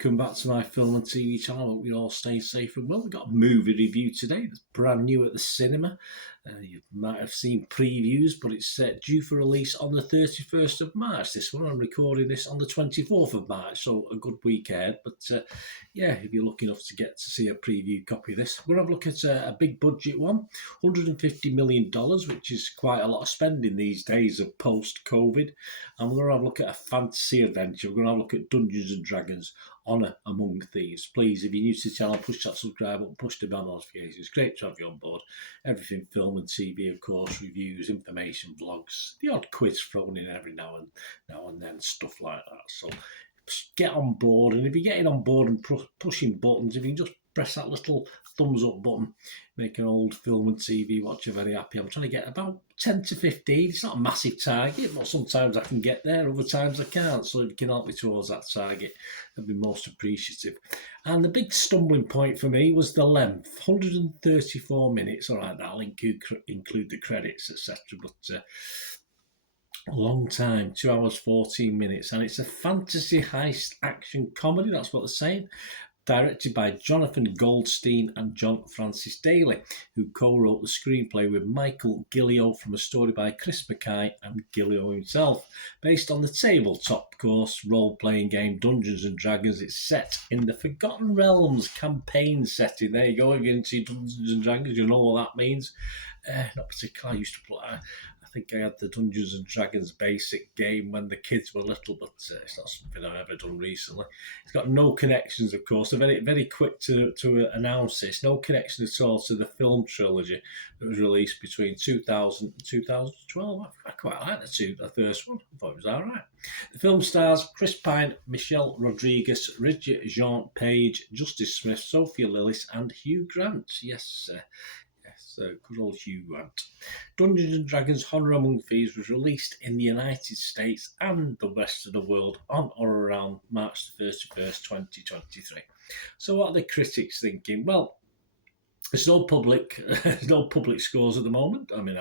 welcome back to my film and TV channel. I hope you're all staying safe and well. We've got a movie review today that's brand new at the cinema. You might have seen previews, but it's due for release on the 31st of March. This one, I'm recording this on the 24th of March, so a good week ahead. But yeah, if you're lucky enough to get to see a preview copy of this, we're going to look at a big budget one, $150 million, which is quite a lot of spending these days of post-COVID. And we're going to have a look at a fantasy adventure. We're going to have a look at Dungeons and Dragons: Honor Among Thieves. Please, if you're new to the channel, push that subscribe button, push the bell notifications. It's great to have you on board. Everything film and TV, of course, reviews, information, vlogs, the odd quiz thrown in every now and then, stuff like that. So get on board, and if you're getting on board and pushing buttons, if you can just press that little thumbs up button, make an old film and TV watcher very happy. I'm trying to get about 10 to 15. It's not a massive target, but sometimes I can get there, other times I can't. So if you can help me towards that target, I'd be most appreciative. And the big stumbling point for me was the length, 134 minutes. All right, that'll include the credits, etc. But a long time, 2 hours, 14 minutes. And it's a fantasy heist action comedy, that's what they're saying. Directed by Jonathan Goldstein and John Francis Daly, who co-wrote the screenplay with Michael Gillio from a story by Chris Mackay and Gillio himself. Based on the tabletop course role-playing game Dungeons and Dragons, it's set in the Forgotten Realms campaign setting. There you go. If you're into Dungeons and Dragons, you know what that means. Not particularly. I used to play. I think I had the Dungeons and Dragons basic game when the kids were little, but it's not something I've ever done recently. It's got no connections, of course. They're very, very quick to announce this. No connection at all to the film trilogy that was released between 2000 and 2012. I quite like the first one. I thought it was all right. The film stars Chris Pine, Michelle Rodriguez, Bridget Jean Page, Justice Smith, Sophia Lillis, and Hugh Grant. Yes, good old Hugh Grant. Dungeons and Dragons: Honor Among Thieves was released in the United States and the rest of the world on or around March 31st, 2023. So what are the critics thinking? Well, there's no public scores at the moment. I mean,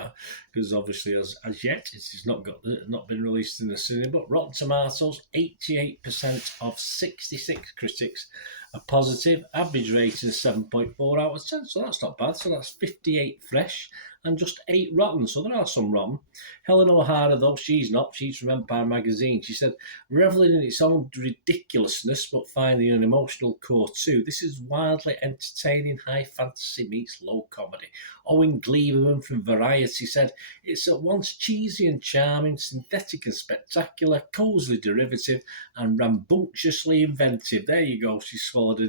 because obviously as yet it's not been released in the cinema. But Rotten Tomatoes, 88% of 66 critics are positive. Average rating is 7.4 out of 10, so that's not bad. So that's 58 fresh and just 8 rotten. So there are some rotten. Helen O'Hara, though, she's not. She's from Empire Magazine. She said, reveling in its own ridiculousness, but finding an emotional core too. This is wildly entertaining high fantasy meets low comedy. Owen Gleeman from Variety said, it's at once cheesy and charming, synthetic and spectacular, cosily derivative, and rambunctiously inventive. There you go. She swallowed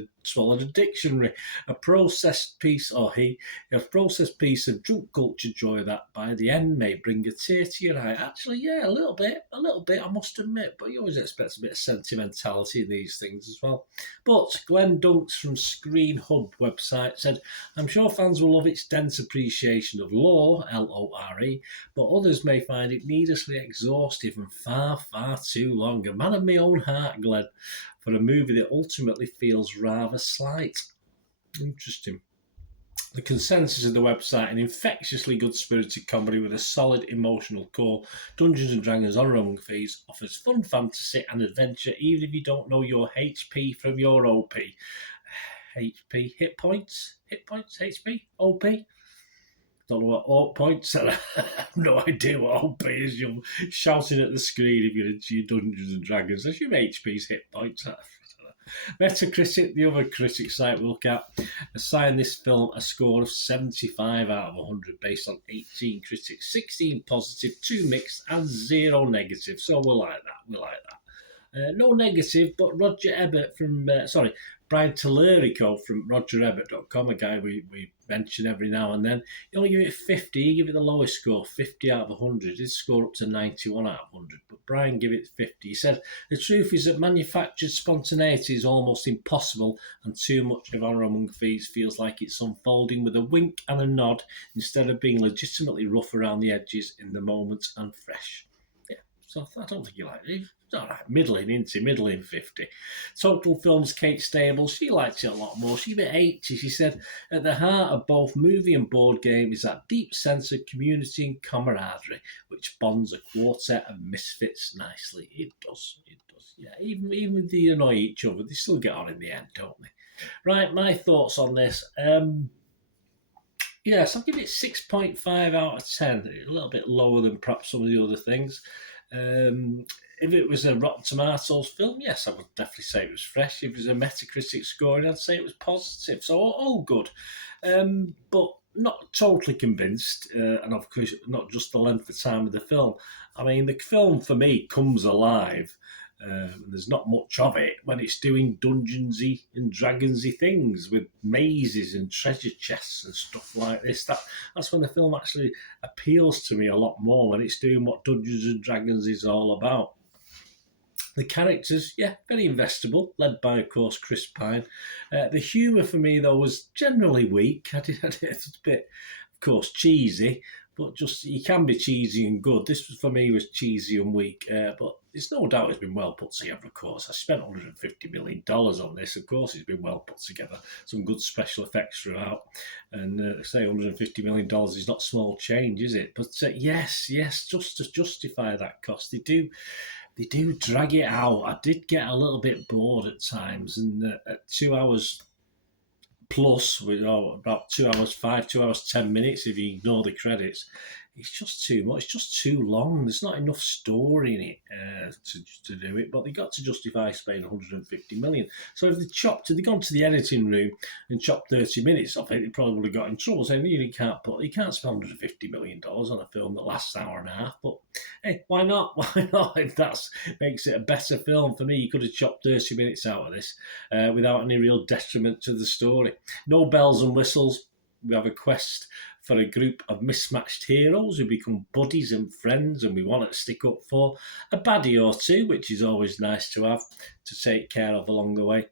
a dictionary. A processed piece of drunk culture joy that by the end may bring a tear to your eye. Actually, yeah, a little bit, I must admit, but you always expect a bit of sentimentality in these things as well. But Glenn Dunks from Screen Hub website said, I'm sure fans will love its dense appreciation of lore, L-O-R-E, but others may find it needlessly exhaustive and far, far too long. A man of my own heart, Glenn, for a movie that ultimately feels rather slight. Interesting. The consensus of the website, an infectiously good-spirited comedy with a solid emotional core. Dungeons and Dragons: Honor Among Thieves offers fun fantasy and adventure, even if you don't know your HP from your OP. HP, hit points, HP, OP. Don't know what OP points are. I have no idea what OP is. You're shouting at the screen if you're into your Dungeons and Dragons. I assume HP's hit points. Metacritic, the other critic site we look at, assigned this film a score of 75 out of 100 based on 18 critics, 16 positive, 2 mixed, and 0 negative. So we like that. No negative, but Roger Ebert from, Brian Tellerico from RogerEbert.com, a guy we mention every now and then. You only give it 50, you give it the lowest score, 50 out of 100. His score up to 91 out of 100, but Brian gave it 50. He said, the truth is that manufactured spontaneity is almost impossible, and too much of Honor Among Thieves feels like it's unfolding with a wink and a nod instead of being legitimately rough around the edges in the moment and fresh. Yeah, so I don't think you like it. All right, middling 50. Total Films Kate Stables, she liked it a lot more. She gave it 80. She said, at the heart of both movie and board game is that deep sense of community and camaraderie, which bonds a quartet of misfits nicely. It does. yeah, even if they annoy each other, they still get on in the end, don't they? Right, my thoughts on this. Yes, I'll give it 6.5 out of 10. A little bit lower than perhaps some of the other things. If it was a Rotten Tomatoes film, yes, I would definitely say it was fresh. If it was a Metacritic scoring, I'd say it was positive. So all good. But not totally convinced, and of course, not just the length of time of the film. I mean, the film for me comes alive. There's not much of it when it's doing dungeonsy and dragonsy things with mazes and treasure chests and stuff like this. That's when the film actually appeals to me a lot more, when it's doing what Dungeons and Dragons is all about. The characters, yeah, very investable, led by, of course, Chris Pine. The humour for me, though, was generally weak. It's a bit, of course, cheesy, but just you can be cheesy and good. This for me was cheesy and weak, but it's no doubt it's been well put together. Of course, I spent $150 million on this. Of course, it's been well put together. Some good special effects throughout, and say $150 million is not small change, is it? But yes, just to justify that cost, they do drag it out. I did get a little bit bored at times, and at 2 hours plus, with about 2 hours 5, 2 hours 10 minutes, if you ignore the credits, it's just too much. It's just too long. There's not enough story in it to do it, but they got to justify spending 150 million. So if they gone to the editing room and chopped 30 minutes off it, they probably would have got in trouble saying you can't spend 150 million dollars on a film that lasts an hour and a half. But hey, why not? Why not? If that makes it a better film for me, you could have chopped 30 minutes out of this without any real detriment to the story. No bells and whistles. We have a quest for a group of mismatched heroes who become buddies and friends, and we want to stick up for a baddie or two, which is always nice to have to take care of along the way.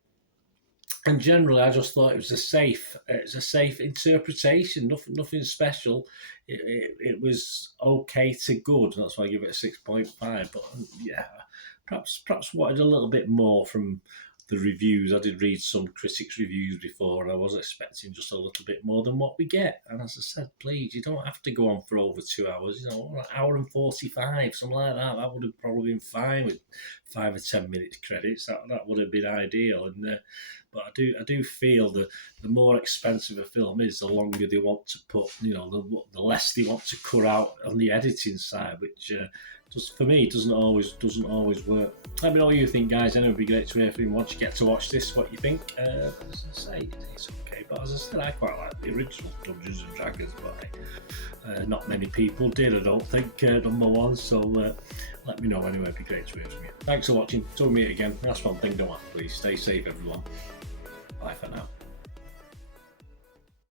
And generally, I just thought it was a safe interpretation. Nothing special. It was okay to good. That's why I give it a 6.5. But yeah, perhaps wanted a little bit more from the reviews. I did read some critics' reviews before, and I was expecting just a little bit more than what we get. And as I said, please, you don't have to go on for over 2 hours. An hour and 45, something like that. That would have probably been fine with 5 or 10 minutes credits. That would have been ideal. And but I do feel that the more expensive a film is, the longer they want to put. The less they want to cut out on the editing side, which. Just for me, doesn't always work. Let me know what you think, guys. And it would be great to hear from you once you get to watch this. What you think? As I say, it's okay. But as I said, I quite like the original Dungeons and Dragons, but not many people did. I don't think number one. So let me know anyway. It'd be great to hear from you. Thanks for watching. Till we meet again. That's one thing. Don't want, please stay safe, everyone. Bye for now.